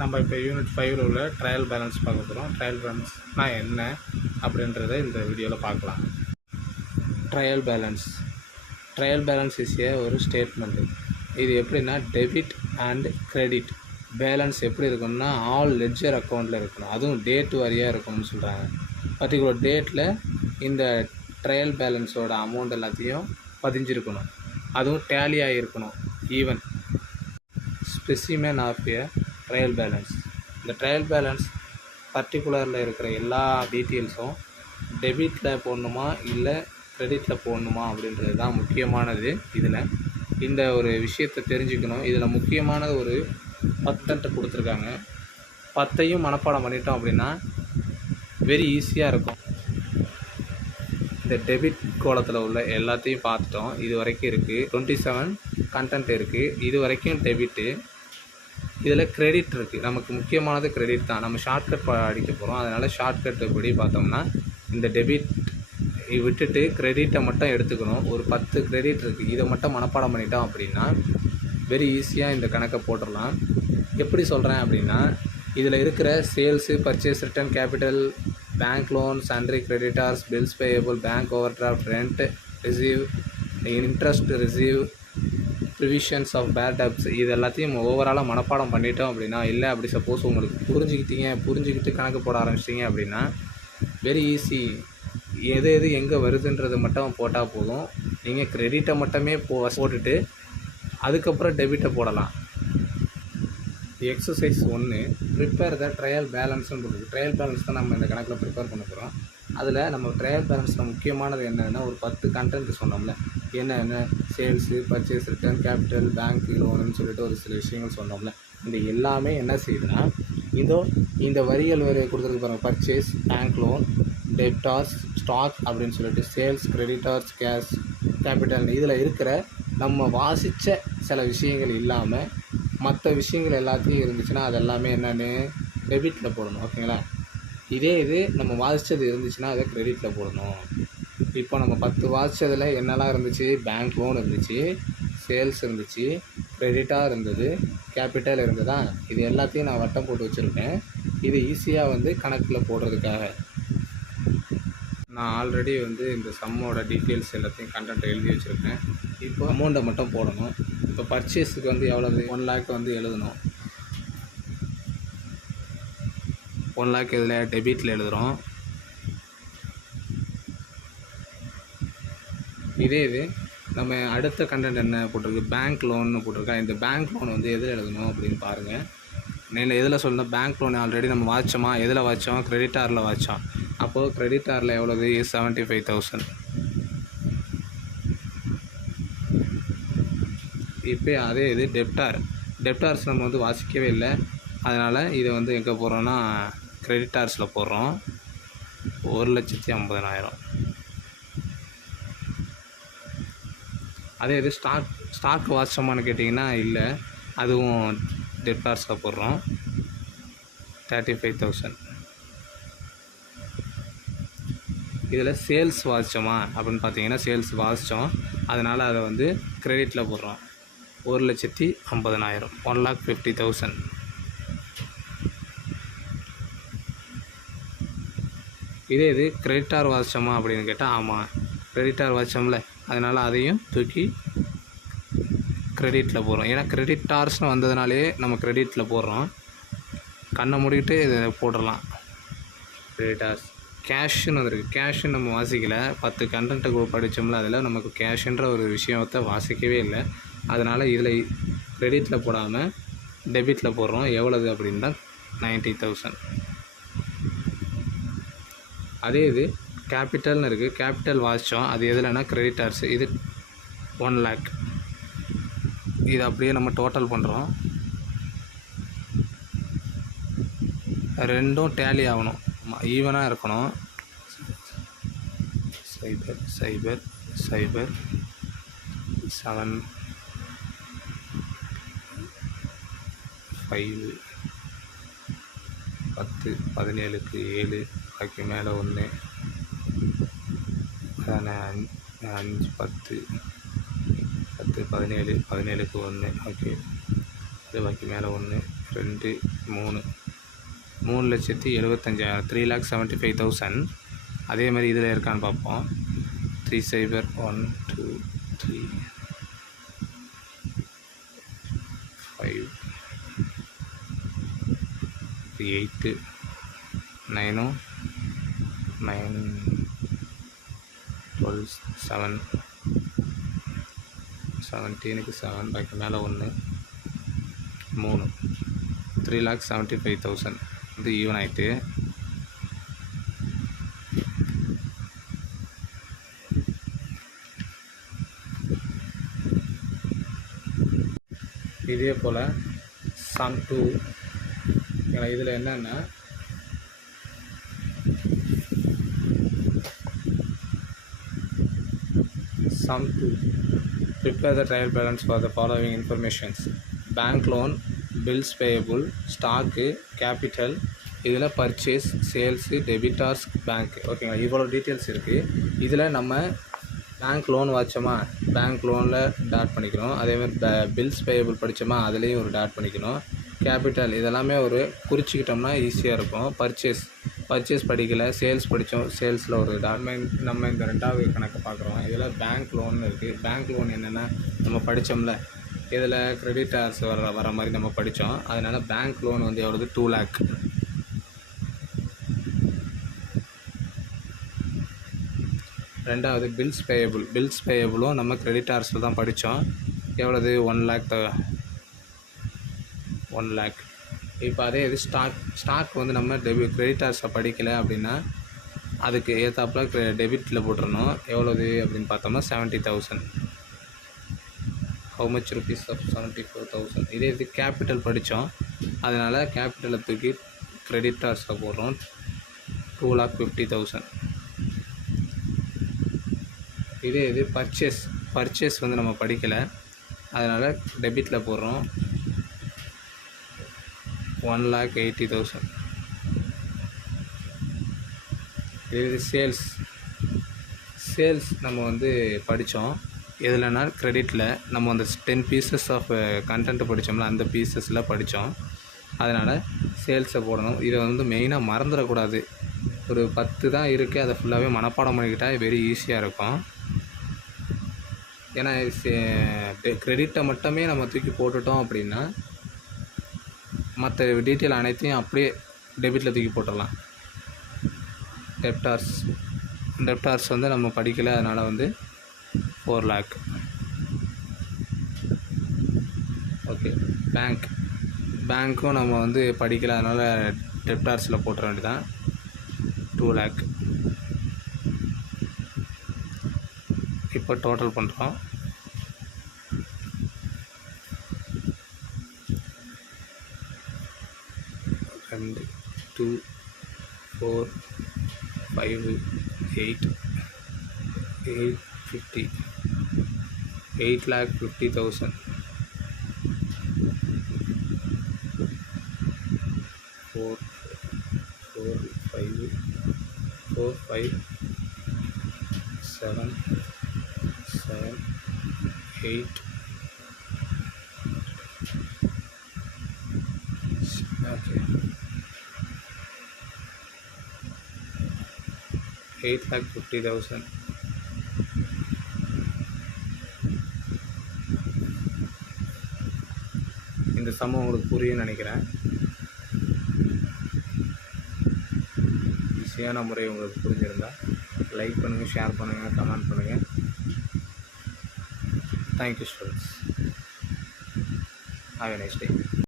நம்ம இப்போ யூனிட் 5 உள்ள ட்ரையல் பேலன்ஸ் பார்க்க போகிறோம். ட்ரையல் பேலன்ஸ்னால் என்ன அப்படின்றத இந்த வீடியோவில் பார்க்கலாம். ட்ரையல் பேலன்ஸ் இஸ் ஒரு ஸ்டேட்மெண்ட்டு. இது எப்படின்னா டெபிட் அண்ட் கிரெடிட் பேலன்ஸ் எப்படி இருக்கணும்னா ஆல் லெட்ஜர் அக்கௌண்ட்டில் இருக்கணும். அதுவும் டேட் வாரியாக இருக்கணும்னு சொல்கிறாங்க. பர்டிகுலர் டேட்டில் இந்த ட்ரையல் பேலன்ஸோட அமௌண்ட் எல்லாத்தையும் பதிஞ்சிருக்கணும். அதுவும் டேலி ஆகிருக்கணும். Even specimen of a trial balance. இந்த ட்ரையல் பேலன்ஸ் பர்டிகுலரில் இருக்கிற எல்லா டீட்டெயில்ஸும் டெபிட்டில் போடணுமா இல்லை கிரெடிட்டில் போடணுமா அப்படின்றது தான் முக்கியமானது. இந்த ஒரு விஷயத்தை தெரிஞ்சுக்கணும். இதில் முக்கியமானது ஒரு 10 கொடுத்துருக்காங்க. 10ஐயும் மனப்பாடம் பண்ணிட்டோம் அப்படின்னா வெரி ஈஸியாக இருக்கும். இந்த டெபிட் கோலத்தில் உள்ள எல்லாத்தையும் பார்த்துட்டோம். இது வரைக்கும் இருக்குது. 27 கண்டென்ட் இருக்குது. இது வரைக்கும் டெபிட்டு. இதில் கிரெடிட் இருக்குது. நமக்கு முக்கியமானது கிரெடிட் தான். நம்ம ஷார்ட்கட் அடிக்க போகிறோம். அதனால் ஷார்ட்கட் எப்படி பார்த்தோம்னா இந்த டெபிட் விட்டுட்டு கிரெடிட்டை மட்டும் எடுத்துக்கணும். ஒரு 10 கிரெடிட் இருக்குது. இதை மட்டும் மனப்பாடம் பண்ணிட்டோம் அப்படின்னா வெரி ஈஸியாக இந்த கணக்கை போட்டுடலாம். எப்படி சொல்கிறேன் அப்படின்னா இதில் இருக்கிற sales, purchase, return, capital, bank loan, sundry creditors, bills payable, bank overdraft, rent receive, interest receive, provisions of bad debts, இது எல்லாத்தையும் ஓவராலாக மனப்பாடம் பண்ணிட்டோம் அப்படின்னா, இல்லை அப்படி சப்போஸ் உங்களுக்கு புரிஞ்சுக்கிட்டு கணக்கு போட ஆரம்பிச்சிட்டிங்க அப்படின்னா வெரி ஈஸி. எது எங்கே வருதுன்றது மட்டும் போட்டால் போதும். நீங்கள் கிரெடிட்டை மட்டுமே போட்டுட்டு அதுக்கப்புறம் டெபிட்டை போடலாம். எக்ஸசைஸ் 1 ப்ரிப்பேர் த ட்ரையல் பேலன்ஸ்னு போட்டுருக்கு. ட்ரையல் பேலன்ஸ் தான் நம்ம இந்த கணக்கில் ப்ரிப்பேர் பண்ண போகிறோம். அதில் நம்ம ட்ரையல் பேலன்ஸில் முக்கியமானது என்னென்னா ஒரு 10 கண்டென்ட் சொன்னோம்ல. என்னென்ன sales, purchase, return, capital, bank லோனுன்னு சொல்லிட்டு ஒரு சில விஷயங்கள் சொன்னோம்ல. இந்த எல்லாமே என்ன செய்யுதுன்னா இந்த வரிகள் வேறு கொடுத்துருக்கு பாருங்கள். Purchase, bank loan, debtors, stock அப்படின்னு சொல்லிட்டு சேல்ஸ், கிரெடிட்டார்ஸ், கேஷ், கேபிட்டல், இதில் இருக்கிற நம்ம வாசித்த சில விஷயங்கள் இல்லாமல் மற்ற விஷயங்கள் எல்லாத்தையும் இருந்துச்சுன்னா அது எல்லாமே என்னென்னு டெபிட்டில் போடணும். ஓகேங்களா? இது நம்ம வாசித்தது இருந்துச்சுன்னா அதை கிரெடிட்டில் போடணும். இப்போ நம்ம 10 வாசித்ததில் என்னெல்லாம் இருந்துச்சு? பேங்க் லோன் இருந்துச்சு, சேல்ஸ் இருந்துச்சு, கிரெடிட்டாக இருந்தது, கேபிட்டல் இருந்ததா? இது எல்லாத்தையும் நான் வட்டம் போட்டு வச்சுருக்கேன். இது ஈஸியாக கணக்கில் போடுறதுக்காக. நான் ஆல்ரெடி இந்த சம்மோட டீட்டெயில்ஸ் எல்லாத்தையும் கண்டென்ட் எழுதி வச்சுருக்கேன். இப்போ அமௌண்ட்டை மட்டும் போடணும். இப்போ பர்ச்சேஸுக்கு எவ்வளவு? 1 லேக் எழுதணும். 1 லேக் இதில் டெபிட்டில் எழுதுகிறோம். இது நம்ம அடுத்த கண்டென்ட் என்ன போட்டிருக்கு? பேங்க் லோன்னு போட்டிருக்கா. இந்த பேங்க் லோன் எதில் எழுதணும் அப்படின்னு பாருங்கள். நான் எதில் சொல்லணும்? பேங்க் லோன் ஆல்ரெடி நம்ம வாட்சோமா? எதில் வாட்சோம்? கிரெடிட்டாரில் வாட்சோம். அப்போது கிரெடிட்டாரில் எவ்வளவு? 75,000. இப்போ அதே டெப்டார்ஸ் நம்ம வாசிக்கவே இல்லை. அதனால் இதை எங்கே போடுறோன்னா கிரெடிட்டார்ஸில் போடுறோம். 1,50,000. அதே ஸ்டாக் வாட்சோமான்னு கேட்டிங்கன்னா இல்லை, அதுவும் டெப்டார்ஸில் போடுறோம். 35,000. இதில் சேல்ஸ் வாசித்தோமா அப்படின்னு பார்த்தீங்கன்னா சேல்ஸ் வாசித்தோம். அதனால் அதை கிரெடிட்டில் போடுறோம். 1,50,000. 1,50,000. இது கிரெடிட்டார் வாசித்தோமா அப்படின்னு கேட்டால் ஆமாம், கிரெடிட்டார் வாசித்தோம்ல, அதனால் அதையும் தூக்கி கிரெடிட்டில் போடுறோம். ஏன்னா கிரெடிட்டார்ஸ்னு வந்ததுனாலே நம்ம கிரெடிட்டில் போடுறோம். கண்ணை மூடிக்கிட்டு இதை போட்டுடலாம். கிரெடிட்டார்ஸ். கேஷ்ன்னு வந்துருக்கு. கேஷுன்னு நம்ம வாசிக்கலை. 10 கண்டென்ட்டு படித்தோம்ல, அதில் நமக்கு கேஷுன்ற ஒரு விஷயத்தை வாசிக்கவே இல்லை. அதனால் இதில் கிரெடிட்டில் போடாமல் டெபிட்டில் போடுறோம். எவ்வளவு அப்படின்னா 90,000. அதே கேபிட்டல்னு இருக்குது. கேபிட்டல் வாசித்தோம். அது எதுலன்னா கிரெடிட்டார்ஸ். இது 1 லேக். இது அப்படியே நம்ம டோட்டல் பண்ணுறோம். ரெண்டும் டேலி ஆகணும், ஈவனாக இருக்கணும். 0 0 0 7 5 10 17க்கு 7 அதுக்கு மேலே 1 5 10 10 17 17க்கு 1 ஓகே. இது பாக்கி மேலே 1 2 3 3,75,000 3,75,000. அதே மாதிரி இதில் இருக்கான்னு பார்ப்போம். 30 1 2 3 5 8 9 9 12 7 17க்கு 7 பாக்கி மேலே 1 3 3,75,000 வந்து ஈவன் ஆகிட்டு இதே போல் சம் 2 இதில் என்னென்னா Sum 2. Prepare the trial balance for the following informations: bank loan, bills payable, stock, capital, இதில் பர்ச்சேஸ், சேல்ஸு, டெபிட்டார்ஸ், பேங்க். ஓகேங்களா, இவ்வளோ டீட்டெயில்ஸ் இருக்குது. இதில் நம்ம பேங்க் லோன் வச்சோமா, பேங்க் லோனில் டாட் பண்ணிக்கணும். அதேமாதிரி பில்ஸ் பேயபிள் படித்தோமா, அதுலேயும் ஒரு டாட் பண்ணிக்கணும். கேபிட்டல் இதெல்லாமே ஒரு குறிச்சிக்கிட்டோம்னா ஈஸியாக இருக்கும். பர்ச்சேஸ் படிக்கலை, சேல்ஸ் படித்தோம், சேல்ஸில் ஒரு டாட். நம்ம இந்த 2வது கணக்கு பார்க்குறோம். இதில் பேங்க் லோன் இருக்குது. பேங்க் லோன் என்னென்னா நம்ம படித்தோம்ல, இதில் கிரெடிட்டார்ஸ் வர மாதிரி நம்ம படித்தோம். அதனால் பேங்க் லோன் வந்து எவ்வளவு 2 lakh. ரெண்டாவது பில்ஸ் பேயபிளும் நம்ம கிரெடிட்டார்ஸில் தான் படித்தோம். எவ்வளவு 1 lakh. இப்போ அதே இது ஸ்டாக் வந்து நம்ம கிரெடிட்டார்ஸை படிக்கலை அப்படின்னா அதுக்கு ஏற்றாப்புல டெபிட்டில் போட்டுருணும். எவ்வளவு அப்படின்னு பார்த்தோம்னா 70,000. How much rupees of 74,000. இதே இது கேபிட்டல் படித்தோம், அதனால் கேபிட்டலை தூக்கி கிரெடிட்டார்ஸில் போடுறோம். 2,50,000. இதே இது பர்ச்சேஸ் வந்து நம்ம படிக்கலை, அதனால் டெபிட்டில் போடுறோம். 1,80,000. இது சேல்ஸ் நம்ம வந்து படித்தோம். எதுலனா கிரெடிட்டில் நம்ம அந்த 10 pieces ஆஃப் கண்டென்ட் படித்தோம்ல, அந்த பீசஸில் படித்தோம். அதனால் சேல்ஸை போடணும். இதை வந்து மெயினாக மறந்துடக்கூடாது. ஒரு 10 தான் இருக்குது, அதை ஃபுல்லாகவே மனப்பாடம் பண்ணிக்கிட்டால் வெரி ஈஸியாக இருக்கும். ஏன்னா கிரெடிட்டை மட்டுமே நம்ம தூக்கி போட்டுட்டோம் அப்படின்னா மற்ற டீட்டெயில் அனைத்தையும் அப்படியே டெபிட்டில் தூக்கி போட்டுடலாம். டெப்டார்ஸ் வந்து நம்ம படிக்கலை, அதனால் வந்து 4 lakh. ஓகே, பேங்க்கும் நம்ம வந்து படிக்கலை, அதனால் டெப்டார்ஸில் போட்டுற வேண்டியதான். 2 lakh. இப்போ டோட்டல் பண்ணுறோம். ரெண்டு 2 4 5 8 850 8,50,000. 4 5 7 8. Okay, 8,50,000. இந்த சமம் உங்களுக்கு புரியும்னு நினைக்கிறேன். ஈஸியான முறை உங்களுக்கு புரிஞ்சிருந்தால் லைக் பண்ணுங்கள், ஷேர் பண்ணுங்கள், கமெண்ட் பண்ணுங்கள். Thank you students. Have a nice day.